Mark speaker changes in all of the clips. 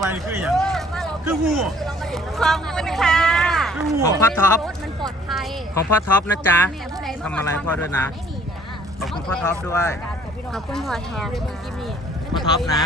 Speaker 1: บายคืออย่างคือหู
Speaker 2: ขอบคุณค่ะ
Speaker 3: ของพ่อท็อป
Speaker 2: มันปลอดภัย
Speaker 3: ของพ่อท็อปนะจ๊ะทำอะไรพ่อด้วยนะขอบคุณพ่อท็อปด้วย
Speaker 2: ขอบคุณพ่อท็อป
Speaker 3: พ่อท็อปนะ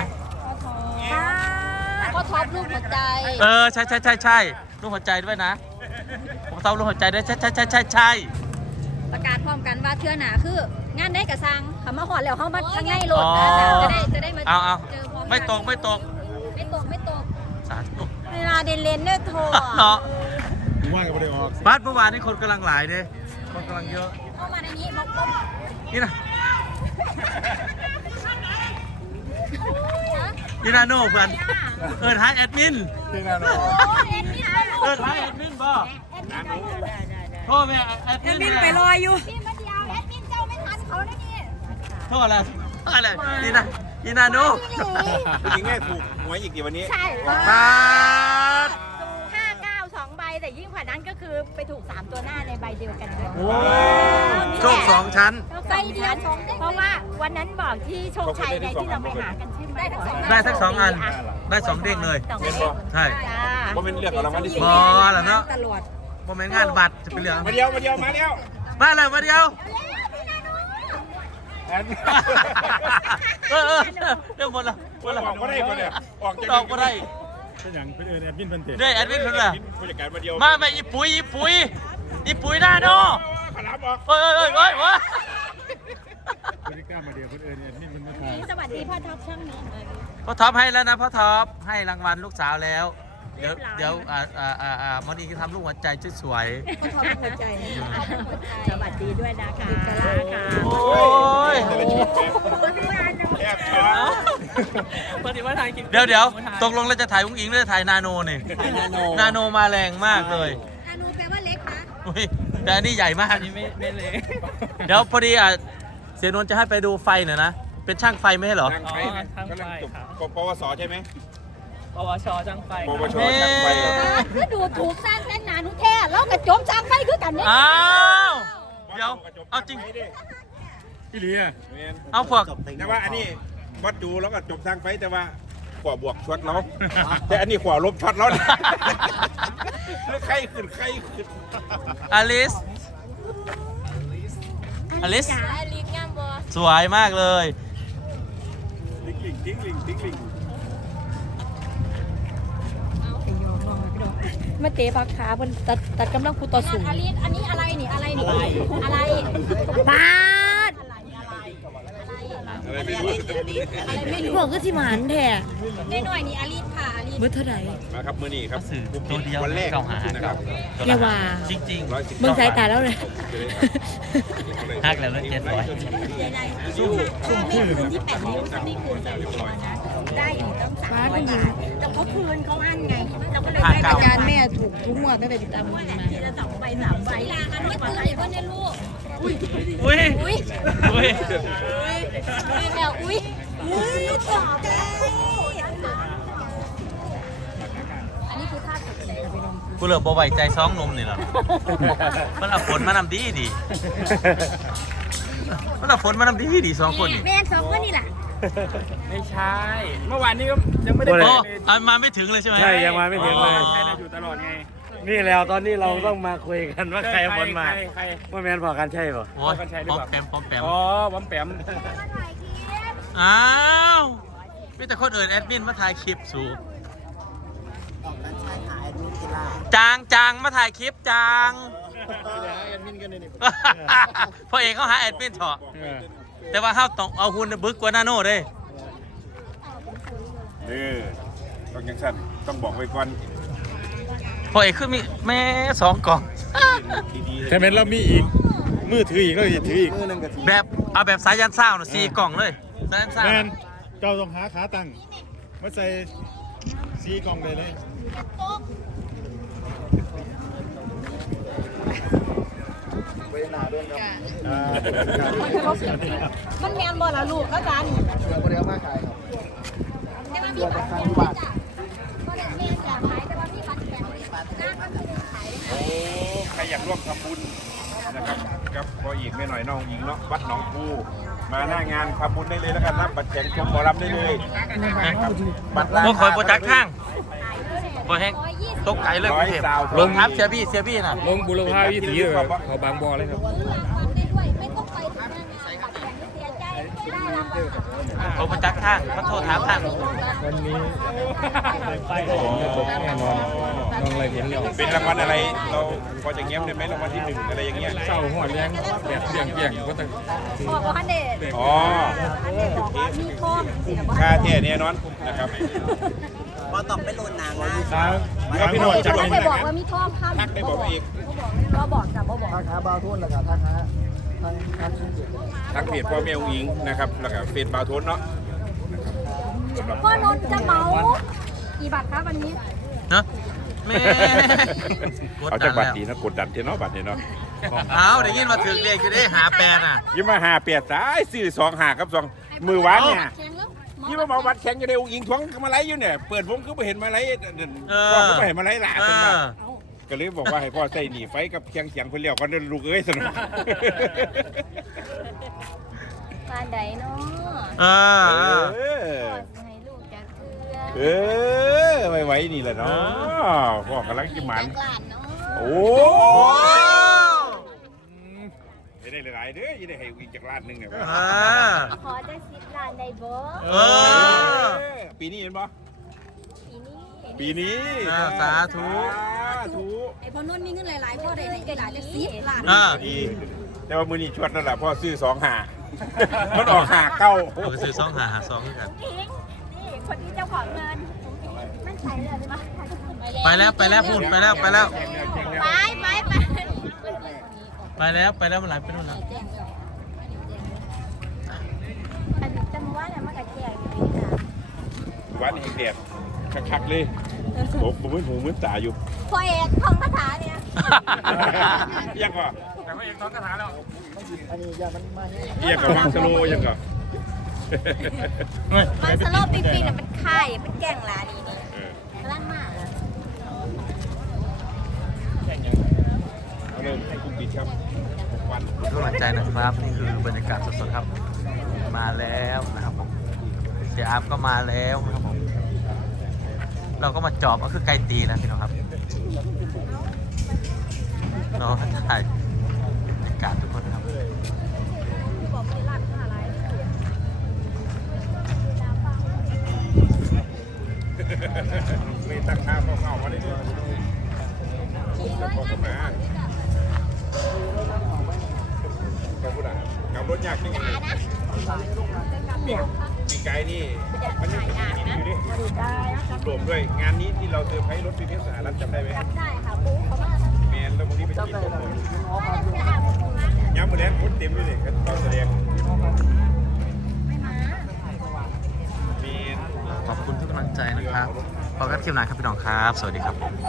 Speaker 2: พ่อท็อปรูปหัวใจ
Speaker 3: ใช่รูปหัวใจด้วยนะผมต้องรูปหัวใจด้วยใช่
Speaker 2: ประกาศพร้อมกันว่าเทื่อหนาคืองานได้กระซังคำมาหอดแล้วเขามาทั้งง่ายโหลดนะจะได้มาเจอพร้อมกัน
Speaker 3: ไม่ตก
Speaker 2: ไม่ตก
Speaker 3: สาธุ
Speaker 2: เวลาเดนเลนเนี่ยโทร
Speaker 3: เนาะ
Speaker 1: ว่ากันไปเลยออก
Speaker 3: บ้านเมื่อวานนี้คนกำลังหลายเด้คนกำลังเยอะ
Speaker 2: เข้ามาในนี้บอกปุ๊บ
Speaker 3: นี่นะนี่นาโน่เพื่อนท้ายแอดมิน
Speaker 1: ที่นั่น
Speaker 3: ท้ายแอดมินบ่โทษแม่แอดมินไปรออยู่
Speaker 2: พี่มาเดียวแอดมินเจ้าไม่ทันเขาได้นี่
Speaker 3: โทษอะไรนี่นาโน่
Speaker 1: ยิงแง่ถูกหวยอีกกี่วันนี้
Speaker 2: ใช่
Speaker 3: ครับ
Speaker 2: 592 ใบแต่ยิ่งกว่านั้นก็คือไปถูก3ตัวหน้าในใบเดียวกันเลย
Speaker 3: โอ้โชค2 ชั้น
Speaker 2: ใบเดียวเพราะว่าวันนั้นบอกที่โชคชัยไงที่เราไปหากันใช่ไหม
Speaker 3: ได้ทั้ง2 อันได้2 เด้งเลยใช่
Speaker 1: เพราะเป็นเรื่องของรางวัลที่
Speaker 3: บอแล้วเนาะโมเมนต์งานบัตรจะเป็นเรื่อง
Speaker 1: มาเดียวมาแล้ว
Speaker 3: มาเลยมาเดียวเรื่องหมดละ
Speaker 1: ออกก็ได้ก็เนี่ยออก
Speaker 3: ออกก็ได้
Speaker 1: เป็นอย่างเป็นแอดมินเป็นเตะ
Speaker 3: ได้แอดมินคนละ
Speaker 1: ผู้จัดการมาเดียว
Speaker 3: มาอีปุ๋ยหน้าโน่
Speaker 1: ขลับออก
Speaker 3: เฮ้ย
Speaker 1: ผู้จัดการมาเดียวคนอื่นแอดมินเป็นไม่ทาย
Speaker 2: สวัสดีพ่อท็อปช่างนี้
Speaker 3: พ่อท็อปให้แล้วนะพ่อท็อปให้รางวัลลูกสาวแล้วเดี๋ยวมอนีจะทำลูกหัวใจสวย
Speaker 2: พ่อท็อปหัวใจสวัสดีด้วยนะคะค่ะ
Speaker 3: โอ้ย
Speaker 1: แอบช้อน
Speaker 3: เดี๋ยวตกลงเราจะถ่ายอุ้งอิงหรือจะถ่ายนาโนนี่นาโนมาแรงมากเลย
Speaker 2: นานูแปลว่าเล็กนะ
Speaker 3: แต่อันนี้ใหญ่มากนี่ไม่เล็กเดี๋ยวพอดีเสียนนท์จะให้ไปดูไฟหน่อยนะเป็นช่างไฟไม่ใช่เหรอ
Speaker 1: ช่างไฟกำลังจบปวสใช่ไหม
Speaker 4: ปวชช่างไฟ
Speaker 1: ปวชช่างไฟ
Speaker 2: คือดูถูกสร้างแต่งนานุแท้แล้วกับโจมสร้างไฟคือกันเนี่ย
Speaker 3: อ้าวเดี๋ยวเอาจริง
Speaker 1: พี่เลีย
Speaker 3: เอาพวก
Speaker 1: แต่ว่าอันนี้วัดดูแล้วก็จบสร้างไฟแต่ว่าขวาบวกช็อตเราแต่อันนี้ขวาลบช็อตเราแล้วใครขึ้น
Speaker 3: อลิส
Speaker 2: อลิสงามบอ
Speaker 3: สวยมากเลย
Speaker 1: ทิ้งลิง
Speaker 2: มาเตะปากขาบนตัดกำลังคูต่อสูงอลิสอันนี้อะไรนี่อะไรบาด
Speaker 1: อะไรไม่รู้
Speaker 2: ไม่รู้บอกก็ที่หมานแท้หน่อยนี่อลิสค่ะอลิสเมื่อเท่าไหร่
Speaker 1: มาครับมื้อนี้ครับ
Speaker 3: ตัวเดียว
Speaker 1: วันแรก
Speaker 3: เก้าหา
Speaker 1: นะครับ
Speaker 2: เยาว่า
Speaker 3: จริง
Speaker 2: เบิ่งสายตาแล้วเลย
Speaker 3: ๆหักแล้วเลย700
Speaker 2: ซุ่มคืนที่8นิ้วนี่คืนใส่ตัวนะได้อยู่ตั้ง300 บาทแต่เขาคืนเขาอั้นไงเราก็เลยได้อาจารย์แม่ถูกทุกงวดตั้งแต่ติดตามมาทีละ2 ใบ 3 ใบลาอันไม่ตื่นเลยคนในลูก
Speaker 3: อุ้ย
Speaker 2: แล้วอุ้ยตกใจอันนี้คือท่าตกใจกับพี่นม
Speaker 3: กูเหลือบ่ไหวใจซ้องนมนี่เหรอมันเอาฝนมานำดีมันเอาฝนมานำดี2 คนนี่
Speaker 2: แม่2 คนนี่แหละ
Speaker 4: ไม่ใช่ เมื่อวานนี้ก็ยังไม่ได้
Speaker 3: โอ้
Speaker 4: ไป
Speaker 3: มาไม่ถึงเลยใช่ไหม
Speaker 5: ใช่ยังมาไม่ถึงเลย
Speaker 4: ใช่เราอยู่ตลอดไง
Speaker 5: นี่แล้วตอนนี้เราต้องมาคุยกันว่าใครเอาผลมา
Speaker 4: ใคร
Speaker 5: ว่าแมนพอกันใช่ป่ะ
Speaker 3: โอ้ยพร้อมแปม
Speaker 4: อ๋อวัมแปม
Speaker 3: อ้าวมีแต่คนอื่นแอดมินมาถ่ายคลิปสูจางมาถ่ายคลิปจางพ่อเอกเขาหาแอดมินเถอะแต่ว่าเขาต้องเอาหุ่นบึกกว่านาโน่เด้
Speaker 1: ต้องยังสั้นต้องบอกไว้ก่อน
Speaker 3: พ่อเอกคือมีแม่2 กล่อง
Speaker 1: ดีๆ
Speaker 5: แต่แมนเรามีอีก มือถืออีกแล้วถืออีก
Speaker 3: แบบเอาแบบสายยันเศร้าน่ะ4 กล่องเลยสายยันเศร้า
Speaker 5: แมนเจ้าต้องหาขาตั้งมาใส่ซีกล่องเลย
Speaker 2: มันแมนบอละลูกก็กันเดี๋ยวมาขายครับแต่ว่ามีบัตรแข็งจ้ะก็เลยแม่อยากขายแต่ว่ามีบัตรแข็งหน้าก็คือขาย
Speaker 1: โอ้ใครอยากร่วมทำบุญนะครับกับพ่ออีกแม่หน่อยน้องหญิงเนาะวัดหนองคูมาหน้างานทำบุญได้เลยแล้วกันรับบัตรแจกชมหมอลำได้เลยบัตร
Speaker 3: โอ้คอยโปรจักข้างบ่แห้งตกไก่เลยกรุงเทพลงทับเสียบี้น่ะ
Speaker 4: ลงบุรพาวิถีเลยเขาบางบ่อเลยครับ
Speaker 3: เขาโปรจักข้างเขาโทรถามข้าง
Speaker 4: วันนี้ตกแน่นอนน้องอะไรเห็นแล้ว
Speaker 1: เป็นรางวัลอะไรเราพอจะเงี้ยได้ไหมรางวัลที่1อะไรอย่างเงี้ย
Speaker 4: เศร้าหัวแรงแบบเกี่ยงก็ต้อง
Speaker 2: พ่อบอกฮันเดช
Speaker 1: อ๋อ
Speaker 2: บอกว่ามีข้อมสินะว่า
Speaker 1: ค่าแท้แน่นอนนะครับ
Speaker 6: บ่ต้องไปโลดนางนะ
Speaker 5: ครับพี่โนดจะ
Speaker 2: เขา
Speaker 5: ลง
Speaker 2: ไม่บอกว่ามีข้อมข้าม
Speaker 1: ทักได้บอกว่าอีก
Speaker 2: ก็บอกกับบ่บอก
Speaker 6: ทางหาบาวทุ่นแล้วก็ทางหาทางชื่อ
Speaker 1: ทั้งเพจพ่อแม่องค์หญิงนะครับแล้วก็เฟซบาวโทนเนาะสำหรับ
Speaker 2: พ่อนนท์จะเหมากี่บาทครับวันนี้
Speaker 3: เนาะแม่
Speaker 1: เอาจากบัตรดีนะกดดันเทเนาะบัตรเนี่ยเนาะ
Speaker 3: เอาได้ยินมาถึงเรียกจะได้หาแปดอ่ะ
Speaker 1: ยิ้มมา5 8สายซื้อ2 5ครับ2มือหวานเนี่ยยิ้มมาเอาบัตรแข็งอยู่ในองค์หญิงทวงมาไล่อยู่เนี่ยเปิดผมก็ไม่เห็นมาไล่พ่อก็ไม่เห็นมาไล่หลาน
Speaker 3: เอ
Speaker 1: เป็นแบบ
Speaker 3: อ
Speaker 1: ก็เลยบอกว่าให้พ่อใส่หนีไฟกับเคียงเสียงคนเลี้ยวกันเดินลูกเอ้ยสนุก
Speaker 2: บ้านใดเนาะ
Speaker 3: เออ
Speaker 2: ให้ลูกจะเกลือ
Speaker 1: เออไม่ไหวนี่แหละเนาะพ่อกำลังกินหมัน
Speaker 2: หลานเนาะ
Speaker 1: โอ้
Speaker 3: โอ้
Speaker 1: ยได้หลายๆเด้อยังได้ให้อีกจากล้านหนึงเนี่ย
Speaker 3: เออ
Speaker 2: ขอได้10 ล้านได้บ่
Speaker 3: เออ
Speaker 1: ปีนี้เห็นปะ
Speaker 2: ปีนี้
Speaker 1: ปีนี้
Speaker 3: สาธุ
Speaker 1: สาธุ
Speaker 2: ไอ้พ่อนนท์มีเงินหลายๆพ่อได้ให้หลานได้10 ล้าน
Speaker 3: อ่า
Speaker 1: ดีแต่ว่ามือนี้ชวดนั่นแหละพ่อซื้อ2 หามันออกหาเก้า
Speaker 3: เอาไปซื้อซองหาซองกัน
Speaker 2: ทิ้งนี่คนที่เจ้าของเงินมันใส่เลยใช่ไหม
Speaker 3: ไปแล้วพูดไปแล้ว
Speaker 2: ไปไป
Speaker 3: ไปแล้วมันไหลไปนู่นแล้ว
Speaker 2: อันจำว่าเนี่ยมันกระแจกอยู่ดีค่ะ
Speaker 1: วันอีกเด็ดคักๆเลยผมมือหูมือตาอยู่
Speaker 2: พ่อเอกท่องคาถาเนี่ย
Speaker 1: ยังก็
Speaker 4: แต่ว่าเองท้องกระถาแล้ว
Speaker 6: อันนี้อย่ามันมาเนี่ย
Speaker 1: เอียงกับมังสโลยังก็
Speaker 2: มันสโลปปีๆเนี่ยเป็นไข่เป็นแก่งลานี่นี่กำลังมากอะ
Speaker 1: เอาเลยให้คุณดีครับวัน
Speaker 3: ทุกกำลังใจนะครับนี่คือบรรยากาศสดๆครับมาแล้วนะครับผมเสียอาร์มก็มาแล้วนะครับผมเราก็มาจอบก็คือไกลตีนะพี่น้องครับเราถ่ายบรรยากาศทุกคนครับ
Speaker 1: ไม่ตั้งค่าเข้ามาได้ด้วยพอสมาก็พูดอ่ะกับรถยากจริงปีไกนี่มันยังอยู่ดิรวมด้วยงานนี้ที่เราเซอร์ไพรส์รถพีพีสหรัฐจำได้ไหม
Speaker 2: จำได้ค่ะปูเขามา
Speaker 1: แมนแล้ววันนี้ไปกินต้มหมูย้ำมือแรงคนเต็มเลยก็ต้องแสดง
Speaker 2: ไม่มา
Speaker 1: มี
Speaker 3: ขอบคุณทุกกำลังใจนะครับพบกันคลิปหน้าครับพี่น้องครับ สวัสดีครับ